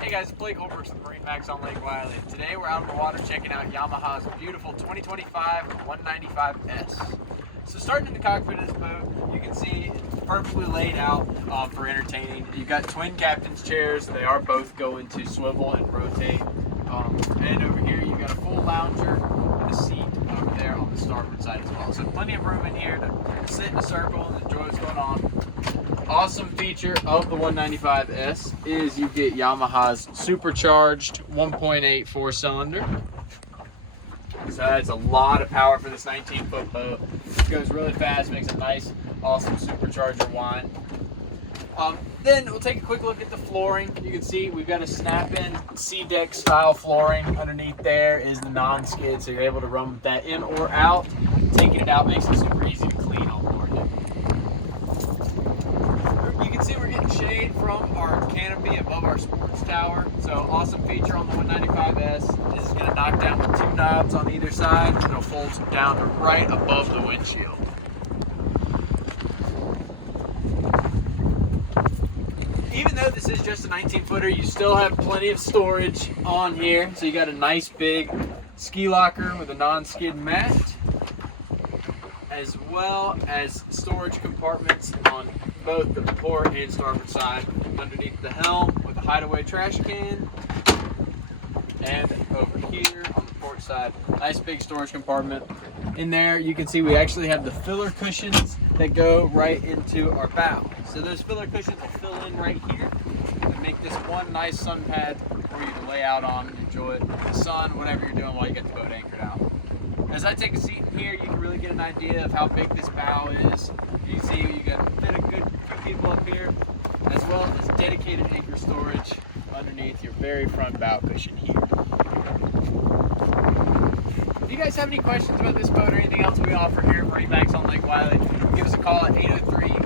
Hey guys, it's Blake Holbrook from MarineMax on Lake Wylie. Today we're out on the water checking out Yamaha's beautiful 2025 195S. So starting in the cockpit of this boat, you can see it's perfectly laid out for entertaining. You've got twin captain's chairs. They are both going to swivel and rotate. And over here you've got a full lounger and a seat over there on the starboard side as well. So plenty of room in here to sit in a circle and enjoy what's going on. Awesome feature of the 195S is you get Yamaha's supercharged 1.8 4-cylinder. So that's a lot of power for this 19-foot boat. It goes really fast, makes a nice, awesome supercharger whine. Then we'll take a quick look at the flooring. You can see we've got a snap-in C-deck style flooring. Underneath there is the non-skid, so you're able to run that in or out. Taking it out makes it super easy to clean on board. You can see we're getting shade from our canopy above our sports tower. So awesome feature on the 195S. This is going to knock down with two knobs on either side. It'll fold down to right above the windshield. Even though this is just a 19-footer, you still have plenty of storage on here. So you got a nice big ski locker with a non-skid mat, as well as storage compartments on both the port and starboard side. Underneath the helm with a hideaway trash can, and over here on the port side, nice big storage compartment. In there you can see we actually have the filler cushions that go right into our bow. So those filler cushions will fill in right here and make this one nice sun pad for you to lay out on and enjoy the sun, whatever you're doing while you get the boat anchored out. As I take a seat in here, you can really get an idea of how big this bow is. You can see you got fit a good few people up here, as well as dedicated anchor storage underneath your very front bow cushion here. If you guys have any questions about this boat or anything else we offer here at MarineMax on Lake Wylie, give us a call at 803